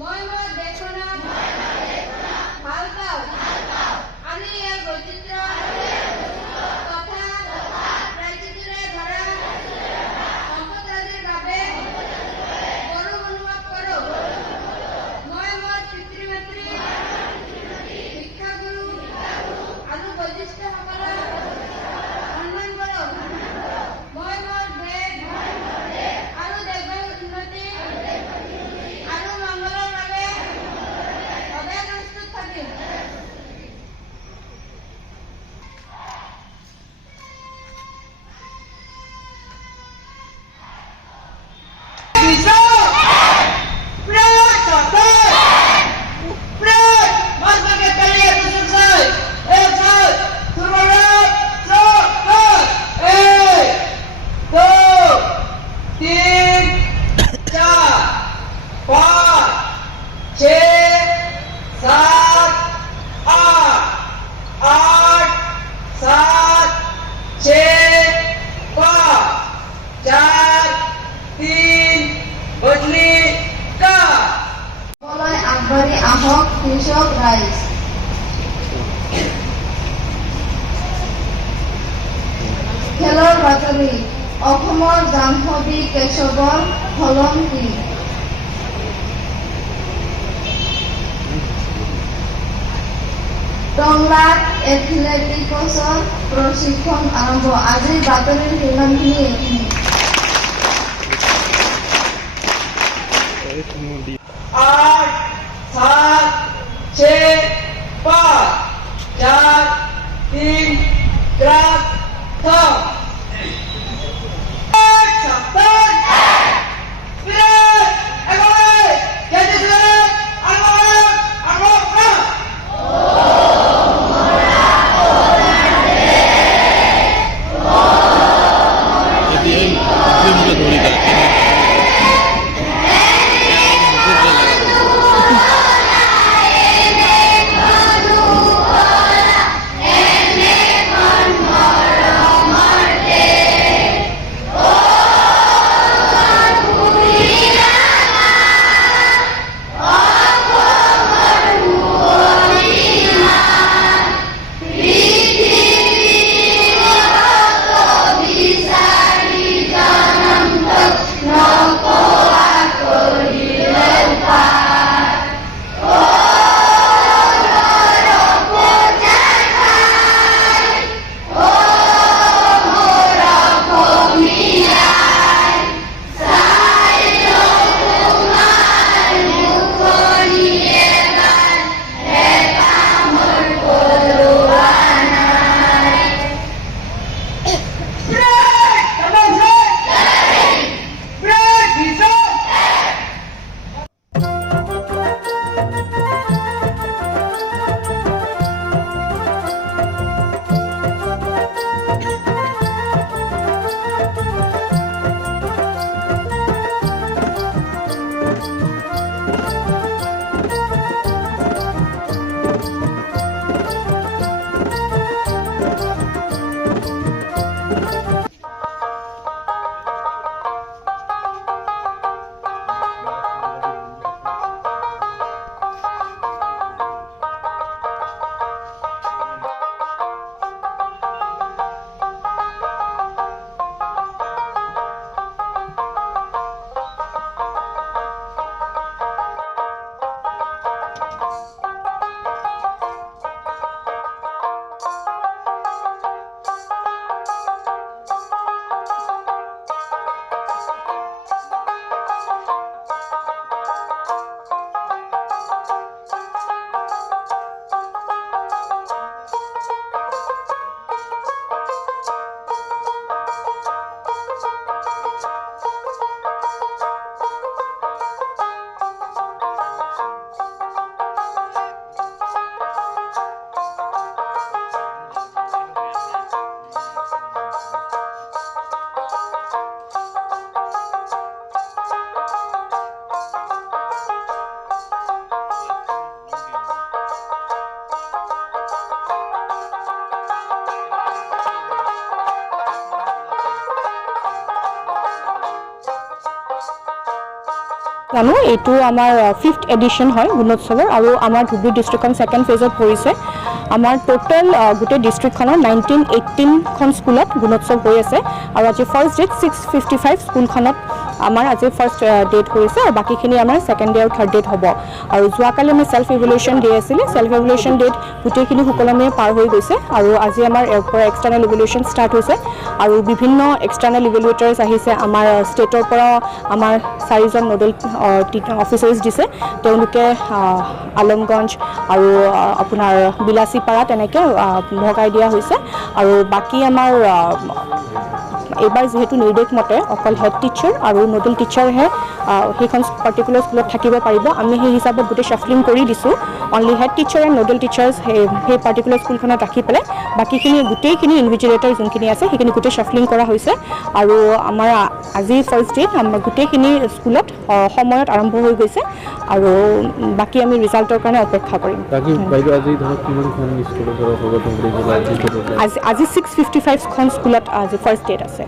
মই দেখো না ভাল পাওঁ আমি এই বৈচিত্ৰ্য তথা ৰাজনীতিৰে ভৰা সম্পদৰাজিৰ বাবে গৌৰৱ অনুভৱ কৰোঁ। মই মোৰ পিতৃ মাতৃ শিক্ষাগুৰু আৰু বৈশিষ্ট্যসকলক সন্মান কৰোঁ। মই মোৰ দেশ আৰু দেশৰ উন্নতি আৰু মংগলৰ বাবে সদায় প্ৰস্তুত থাকিম। আগবাঢ়ি আহক কৃষক ৰাইজ। খেলৰ বাতৰি অসমৰ জাহ্নৱী কেশৱৰ ফলন কি? টংলাত এথলেটিকছৰ প্ৰশিক্ষণ আৰম্ভ। আজিৰ বাতৰিৰ সিমানখিনি। 8 7 6 5 4 3 4 3 Jadi জানো এইটো আমাৰ 5th এডিশ্যন হয় গুণোৎসৱৰ আৰু আমাৰ ধুবুৰী ডিষ্ট্ৰিক্টখন 2nd ফেজত পৰিছে আমাৰ টোটেল গোটেই ডিষ্ট্ৰিক্টখনৰ 19-18খন স্কুলত গুণোৎসৱ হৈ আছে আৰু আজি ফাৰ্ষ্ট ডেট 655 স্কুলখনত আমাৰ আজি ফাৰ্ষ্ট ডেট হৈছে আৰু বাকীখিনি আমাৰ ছেকেণ্ড ডে আৰু থাৰ্ড ডেট হ'ব আৰু যোৱাকালি আমাৰ ছেল্ফ ইভেলুৱেশ্যন ডে আছিলে ছেল্ফ ইভেলুৱেশ্যন ডেট গোটেইখিনি সুকলমে পাৰ হৈ গৈছে আৰু আজি আমাৰ ইয়াৰ পৰা এক্সটাৰ্নেল ইভেলুৱেশ্যন ষ্টাৰ্ট হৈছে আৰু বিভিন্ন এক্সটাৰ্নেল ইভেলুৱেটাৰ্ছ আহিছে আমাৰ ষ্টেটৰ পৰা আমাৰ 4জন নোডেল অফিচাৰ্ছ দিছে তেওঁলোকে আলমগঞ্জ আৰু আপোনাৰ বিলাচীপাৰা তেনেকৈ ভগাই দিয়া হৈছে আৰু বাকী আমাৰ এইবাৰ যিহেতু নিৰ্দেশ মতে অকল হেড টিচাৰ আৰু নোডেল টিচাৰহে সেইখন পাৰ্টিকুলাৰ স্কুলত থাকিব পাৰিব আমি সেই হিচাপত গোটেই শ্বাফলিং কৰি দিছোঁ only head teacher and nodal teachers সেই পাৰ্টিকুলাৰ স্কুলখনত ৰাখি পেলাই বাকীখিনি গোটেইখিনি ইনভিজিলেটৰ যোনখিনি আছে সেইখিনি গোটেই শ্বাফলিং কৰা হৈছে আৰু আমাৰ আজি ফাৰ্ষ্ট ডেট আমাৰ গোটেইখিনি স্কুলত সময়ত আৰম্ভ হৈ গৈছে আৰু বাকী আমি ৰিজাল্টৰ কাৰণে অপেক্ষা কৰিম আজি 655খন স্কুলত আজি ফাৰ্ষ্ট ডেট আছে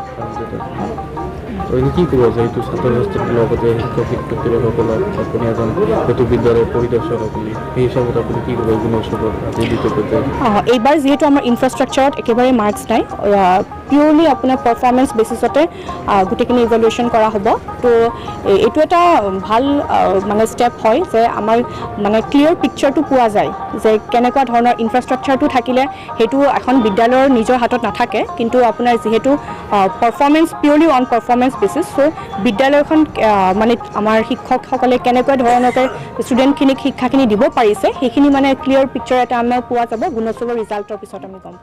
কি ক'ব যে এইটো ছাত্ৰ ছাত্ৰীৰ লগতে শিক্ষক শিক্ষয়িত্ৰীসকলক আপুনি এজন হয়তো বিদ্যালয়ৰ পৰিদৰ্শক আপুনি সেই হিচাপত আপুনি কি ক'ব গুণোৎসৱত আজি দ্বিতীয় পৰ্যায় এইবাৰ যিহেতু আমাৰ ইনফ্ৰাষ্ট্ৰাকচাৰত একেবাৰে মাৰ্কছ নাই পিয়'ৰলি আপোনাৰ পাৰফৰ্মেঞ্চ বেচিছতে গোটেইখিনি ইভেলুৱেশ্যন কৰা হ'ব তো এইটো এটা ভাল মানে ষ্টেপ হয় যে আমাৰ মানে ক্লিয়াৰ পিকচাৰটো পোৱা যায় যে কেনেকুৱা ধৰণৰ ইনফ্ৰাষ্ট্ৰাকচাৰটো থাকিলে সেইটো এখন বিদ্যালয়ৰ নিজৰ হাতত নাথাকে কিন্তু আপোনাৰ যিহেতু পাৰফৰ্মেঞ্চ পিয়'ৰলি অন পাৰফৰ্মেঞ্চ বেচিছ চ' বিদ্যালয়খন মানে আমাৰ শিক্ষকসকলে কেনেকুৱা ধৰণৰকৈ ষ্টুডেণ্টখিনিক শিক্ষাখিনি দিব পাৰিছে সেইখিনি মানে ক্লিয়াৰ পিকচাৰ এটা আমাৰ পোৱা যাব গুণোৎসৱৰ ৰিজাল্টৰ পিছত আমি গম